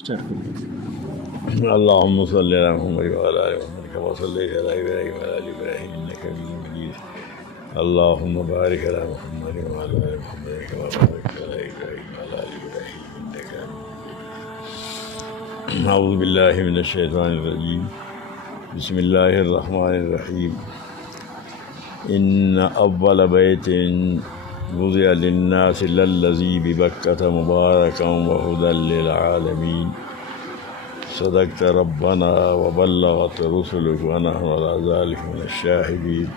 اللهم صل على محمد وعلى آل محمد كما صليت على إبراهيم وعلى آل إبراهيم إنك حميد مجيد. اللهم بارك على محمد وعلى آل محمد كما باركت على إبراهيم وعلى آل إبراهيم إنك حميد مجيد. أعوذ بالله من الشيطان الرجيم. بسم الله الرحمن الرحيم. إن أول بيت وضع للناس للذي ببكة مباركا وهدى للعالمين. صدقت ربنا وبلغت رسلك ونحن على ذلك من الشاهدين.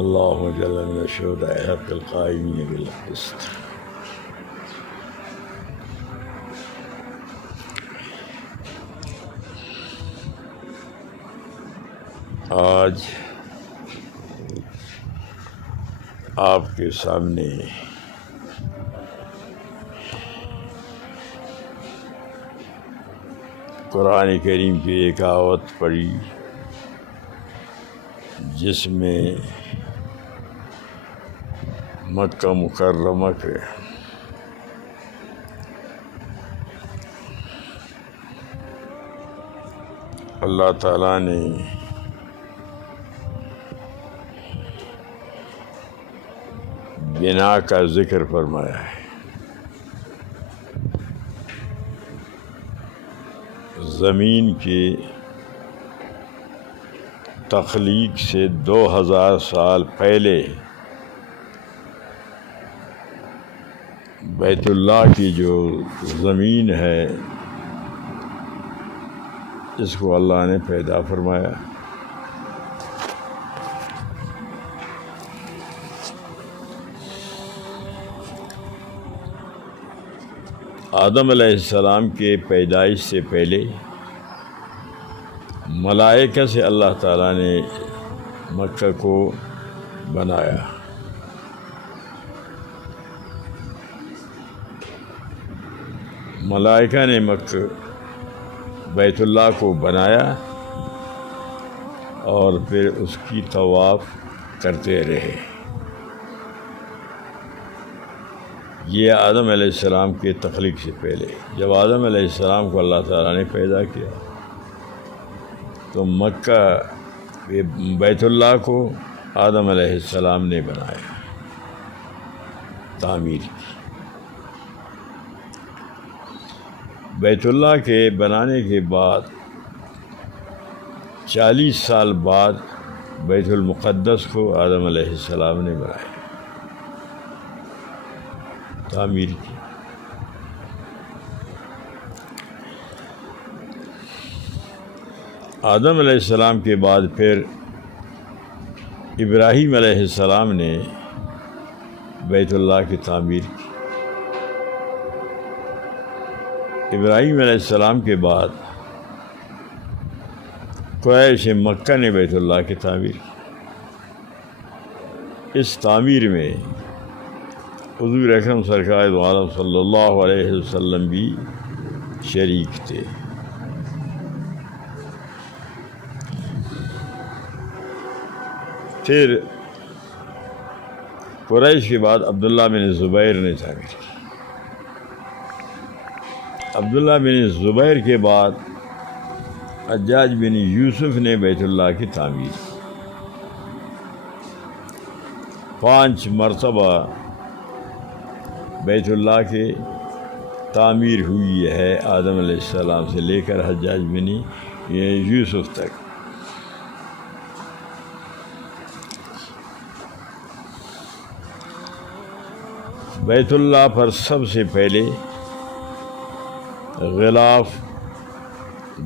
اللهم اجعلنا من الشهداء حق القائمين بالقسط. آج آپ کے سامنے قرآن کریم کی ایک آیت پڑھی جس میں مکہ مکرمہ کے اللہ تعالیٰ نے بنا کا ذکر فرمایا ہے. زمین کی تخلیق سے 2000 سال پہلے بیت اللہ کی جو زمین ہے اس کو اللہ نے پیدا فرمایا. آدم علیہ السلام کے پیدائش سے پہلے ملائکہ سے اللہ تعالیٰ نے مکہ کو بنایا. ملائکہ نے مکہ بیت اللہ کو بنایا اور پھر اس کی طواف کرتے رہے. یہ آدم علیہ السلام کے تخلیق سے پہلے. جب آدم علیہ السلام کو اللہ تعالیٰ نے پیدا کیا تو مکہ بیت اللہ کو آدم علیہ السلام نے بنایا، تعمیر کی. بیت اللہ کے بنانے کے بعد 40 سال بعد بیت المقدس کو آدم علیہ السلام نے بنایا، تعمیر کی. آدم علیہ السلام کے بعد پھر ابراہیم علیہ السلام نے بیت اللہ کی تعمیر کی. ابراہیم علیہ السلام کے بعد قریش مکہ نے بیت اللہ کی تعمیر کی. اس تعمیر میں حضور اکرم سرکار دو عالم صلی اللہ علیہ وسلم بھی شریک تھے. پھر قریش کے بعد عبداللہ بن زبیر نے تعمیر کی. عبداللہ بن زبیر کے بعد حجاج بن یوسف نے بیت اللہ کی تعمیر کی. 5 مرتبہ بیت اللہ کی تعمیر ہوئی ہے آدم علیہ السلام سے لے کر حجاج بن یوسف تک. بیت اللہ پر سب سے پہلے غلاف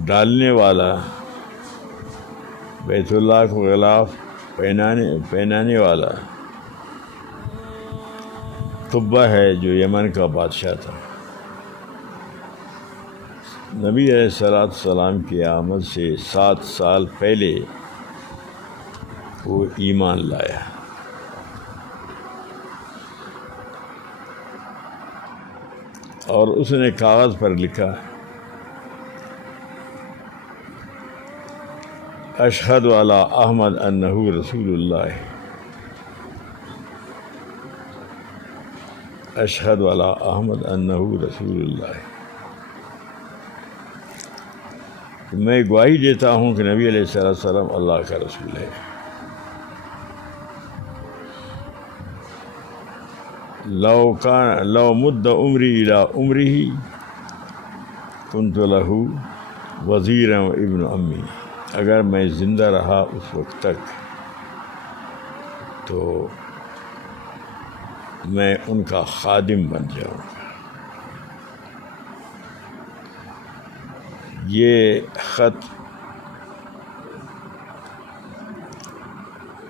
ڈالنے والا، بیت اللہ کو غلاف پہنانے والا قبہ ہے جو یمن کا بادشاہ تھا. نبی علیہ السلام کی آمد سے 7 سال پہلے وہ ایمان لایا. اور اس نے کاغذ پر لکھا اشہد علی احمد انہ رسول اللہ اشہد علی احمد انہ رسول اللہ، میں گواہی دیتا ہوں کہ نبی علیہ السلام اللہ کا رسول ہے۔ لو مد عمری الی عمرہ کنت لہ وزیرا ابن امی، اگر میں زندہ رہا اس وقت تک تو میں ان کا خادم بن جاؤں گا۔ یہ خط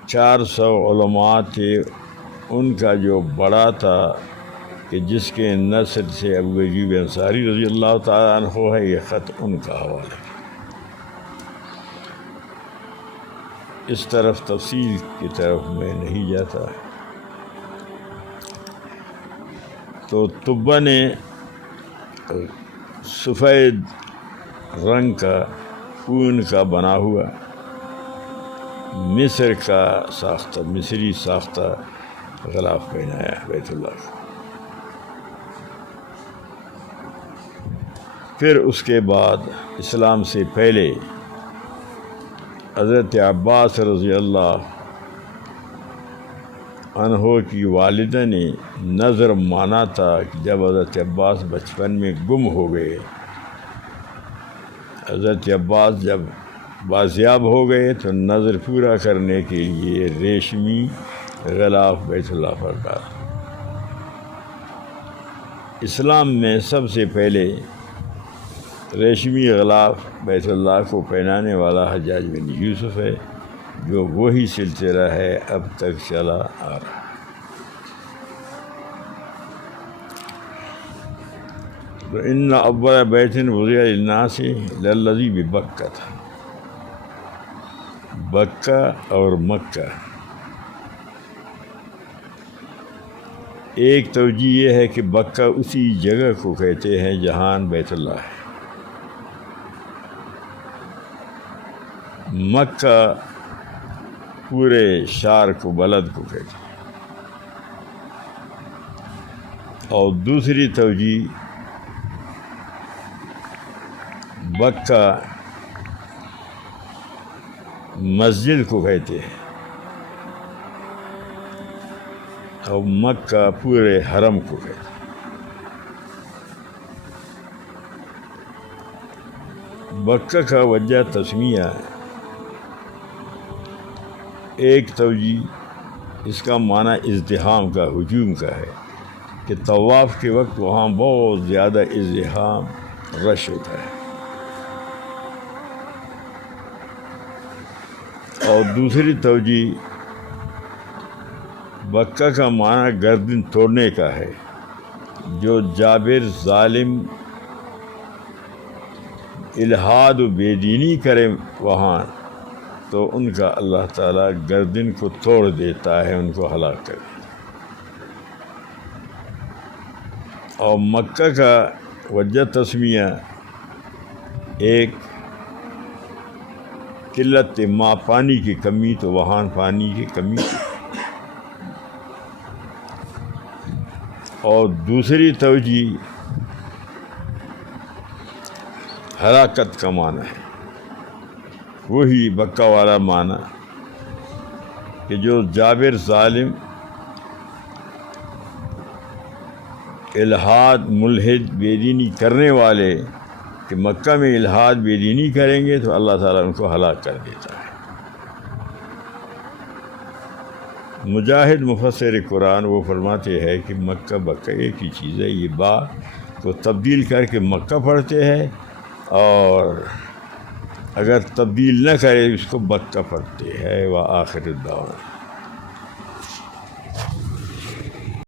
400 علماء تھے، ان کا جو بڑا تھا کہ جس کے نسل سے ابو ایوب انصاری رضی اللہ تعالیٰ عنہ ہے، یہ خط ان کا حوالہ ہے۔ اس طرف تفصیل کی طرف میں نہیں جاتا۔ تو طبہ نے سفید رنگ کا اون کا بنا ہوا مصر کا ساختہ، مصری ساختہ غلاف پہنایا بیت اللہ کو۔ پھر اس کے بعد اسلام سے پہلے حضرت عباس رضی اللہ عنہ کی والدہ نے نظر مانا تھا کہ جب حضرت عباس بچپن میں گم ہو گئے، حضرت عباس جب بازیاب ہو گئے تو نظر پورا کرنے کے لیے ریشمی غلاف بیت اللہ پر ڈالا۔ اسلام میں سب سے پہلے ریشمی غلاف بیت اللہ کو پہنانے والا حجاج بن یوسف ہے، جو وہی سلسلہ ہے اب تک چلا آ رہا۔ تو ان اول بیت وضع للناس للذی ببکہ تھا، بکہ اور مکہ ایک توجہ یہ ہے کہ بکہ اسی جگہ کو کہتے ہیں جہاں بیت اللہ ہے، مکہ پورے شہر کو، بلد کو کہتے ہیں۔ اور دوسری توجہ بکہ مسجد کو کہتے ہیں اور مکہ پورے حرم کو کہتے ہیں۔ بکہ کا وجہ تسمیہ ایک توجہ اس کا معنی ازدحام کا، ہجوم کا ہے کہ طواف کے وقت وہاں بہت زیادہ ازدحام، رش ہوتا ہے۔ اور دوسری توجہ بکہ کا معنی گردن توڑنے کا ہے، جو جابر ظالم الحاد و بے دینی کرے وہاں تو ان کا اللہ تعالیٰ گردن کو توڑ دیتا ہے، ان کو ہلاک کر دیتا ہے۔ اور مکہ کا وجہ تسمیہ ایک قلت ماء، پانی کی کمی، تو وہاں پانی کی کمی، اور دوسری توجہ ہلاکت کا معنی ہے، وہی بکہ والا معنی کہ جو جابر ظالم الحاد ملحد بے دینی کرنے والے کہ مکہ میں الحاد بے دینی کریں گے تو اللہ تعالیٰ ان کو ہلاک کر دیتا ہے۔ مجاہد مفسر قرآن وہ فرماتے ہیں کہ مکہ بکہ ایک ہی چیز ہے، یہ با کو تبدیل کر کے مکہ پڑھتے ہیں، اور اگر تبدیل نہ کرے اس کو بکہ پڑھتے ہیں۔ وآخر الدعوانا